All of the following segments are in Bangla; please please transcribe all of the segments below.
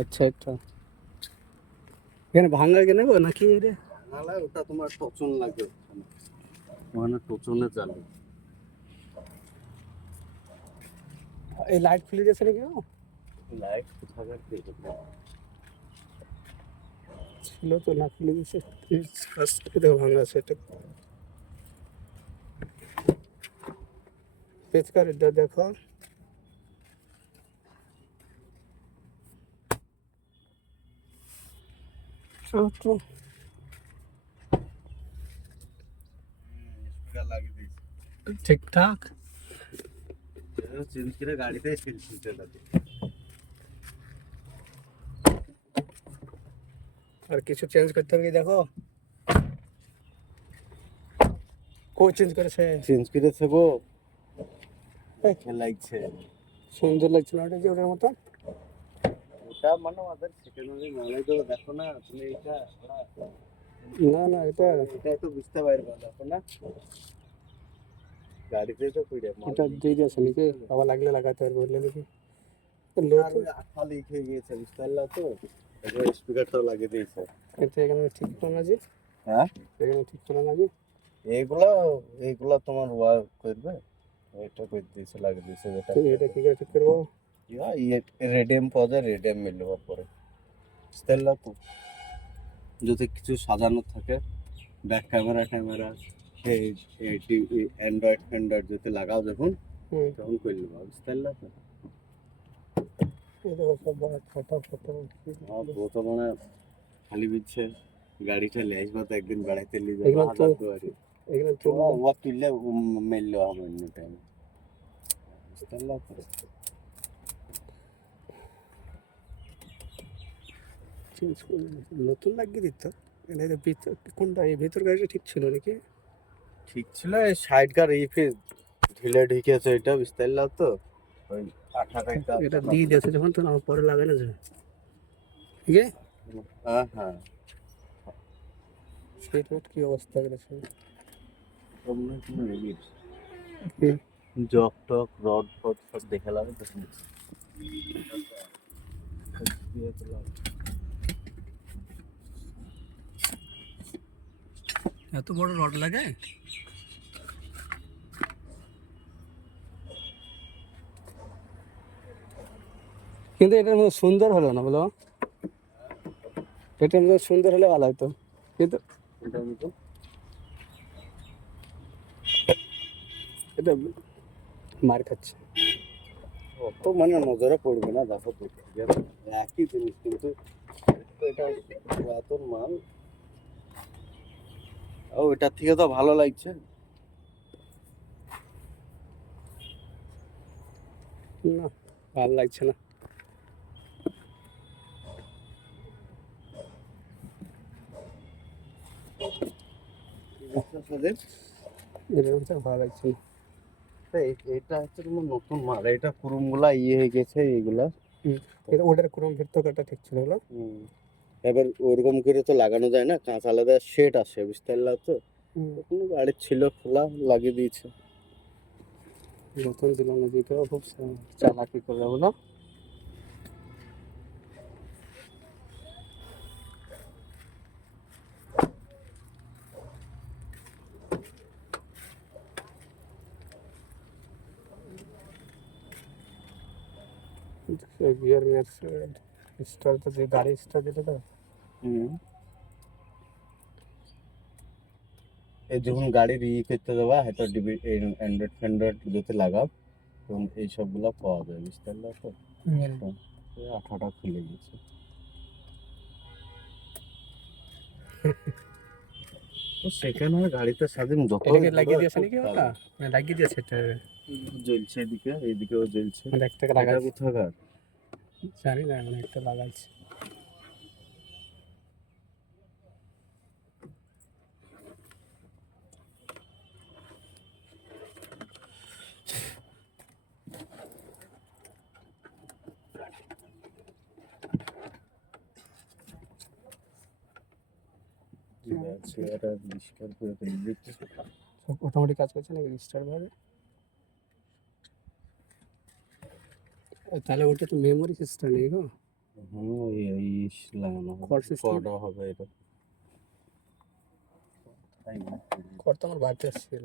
আচ্ছা আচ্ছা, এখানে ভাঙা কেন গো নাকি রে? নাহলে ওটা তোমার টচন লাগে, ওখানে টচনে চালে। এই লাইট খুলে দিয়েছে নাকি গো? লাইট কোথাকার দেখে ছিল তো, না খুলে দিয়েছে। ফার্স্ট থেকে দেখো ভাঙা আছে এটা। পেচকার এটা দেখো। তো স্পিকার লাগিয়ে দিয়েছে। ঠিকঠাক। চেঞ্জ করে গাড়িতে ফিল শুনতে লাগে। আর কিছু চেঞ্জ করতে হবে কি দেখো, কো চেঞ্জ করেছে। চেঞ্জ করেছে গো, এই, লাগছে। সুন্দর লাগছে না ওটা, যে ওটার মতো। ওটা মানে আমাদের সেকেন্ডারি মালাই তো দেখো না তুমি, এটা না না, এটা এটা তো বুঝতে পারবে দেখো না, গাড়িতে তো কইরা মাল এটা দিয়ে দিয়েছে নাকি, আবার লাগলে লাগাতে পারবো বললে নাকি। লো আর তো, আঠা লিক হয়ে গিয়েছে বুঝতে পারলা তো, এবার স্পিকারটাও লাগিয়ে দিয়েছে। এটা এখানে ঠিক করো না যে, হ্যাঁ এখানে ঠিক করো না যে। এইগুলা এইগুলা তোমার ওয়ার্ক করবে, এটা করে দিয়েছে লাগিয়ে দিয়েছে যেটা। তো এটা কি করে ঠিক করবো? রেডিয়াম পাওয়া যায়, রেডিয়াম মিলবার পরে বুঝতে পারলা তো, যদি কিছু সাজানো থাকে ব্যাক ক্যামেরা ট্যামেরা, সেই অ্যান্ড্রয়েড ফ্যান্ড্রয়েড যদি লাগাও যখন, হুম, তখন করে নেবো বুঝতে পারলা তো। এই দেখো সব বড় ছোট ছোট। আমার বউ তো মানে খালি দিচ্ছে, গাড়িটা লেজ বা একদিন বেড়াইতে নিয়ে যাবো এগুলো তো, হাজার দুয়ারি, এগুলো তো ও তুললে মেললে হবে অন্য টাইমে বুঝতে পারলা তো। চেঞ্জ করে নতুন লাগিয়ে দিত। এটা ভিতর কোনটা, এই ভিতর গাড়িটা ঠিক ছিল নাকি? ঠিক ছিল, এই সাইড কার এই ফিস ঢিলে ঢুকেছে এটা বুঝতে পারলা তো, ওই আঠাটা এটা দিয়ে দিয়েছে যখন, তখন আমার পরে লাগে না যে। ঠিক আছে, হ্যাঁ হ্যাঁ, সেটা কি অবস্থা করেছে। তোমরা কোনো রিলিজ কি? জক টক রড ফড সব দেখে লাগে তখন এত বড় রড লাগে? কিন্তু এটার মধ্যে সুন্দর হলো না বলো, এটার মধ্যে সুন্দর হলে ভালো হতো কিন্তু। এটা মতো এটা মার খাচ্ছে। অত মানে নজরে পড়বে না, দেখো তো একই জিনিস কিন্তু এটা পুরাতন মাল। ও এটার থেকে তো ভালো লাগছে। না, ভালো লাগছে না। এটার মধ্যে ভালো লাগছে না। এটা হচ্ছে তোমার নতুন মাল, এটা কুরুম গুলা ইয়ে হয়ে গেছে এইগুলা। এটা ওটার কোনো ভিতর কাটা ঠিক ছিল হলো। এবার ওরকম করে তো লাগানো যায় না, কাঁচ আলাদা সেট আসে বুঝতে পারলা তো, কোনো গাড়ি ছিল খোলা লাগিয়ে দিয়েছে। নতুন দিল না, যেটা খুব চালাকি করে বলো। গিয়ার মিয়ার স্টার তো, যে গাড়ি স্টার দিতে তো। এই যখন গাড়ির ই করতে যাবা হয়তো ডিবি অ্যান্ড্রয়েড ফ্যান্ড্রয়েড যদি লাগাও, তখন এই সবগুলা পাওয়া যায় বুঝতে পারলা তো। এই আঠাটা খুলে গেছে। তো সেখানে গাড়িতে স্বাধীন যত এটাকে লাগিয়ে দিয়েছে নাকি ওটা? মানে লাগিয়ে দিয়েছে এটা, জ্বলছে, এদিকে এইদিকেও জ্বলছে। মানে একটা এটা লাগাইছে, কোথাকার? জানি না, মানে একটা লাগাইছে। এটা পরিষ্কার করে ফেলে দিচ্ছি। সব অটোমেটিক কাজ করছে নাকি স্টার ভাবে? তাহলে ওটা তো মেমোরি সিস্টেম নেই গো। ওই ইস লাগানো খড় system? কটা হবে এটা তাই না? খড় তো আমার বাড়িতে ছিল।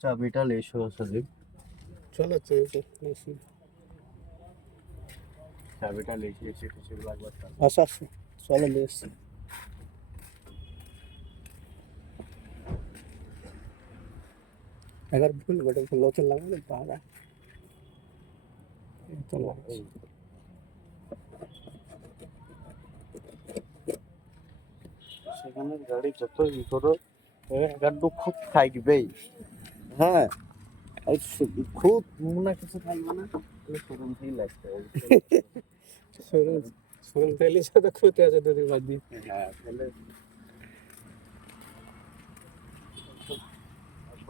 চাবিটা লেসো আছে চলো তো এসে চাবিটা লেসে এসে কিছু লাগবে না। আচ্ছা আচ্ছা চলো নিয়ে এসছি। अगर भूल बटे तो लोचन लगा दे पारा तो সেখানে গাড়ি যত ই করো গাড়ি খুব থাকবেই হ্যাঁ আর খুব মনে কিছু থাকবে না শোরুম থেকেই লাগবে शुरू शुरू पहले से तो खुद ऐसे 2 दिन बाद भी হ্যাঁ তাহলে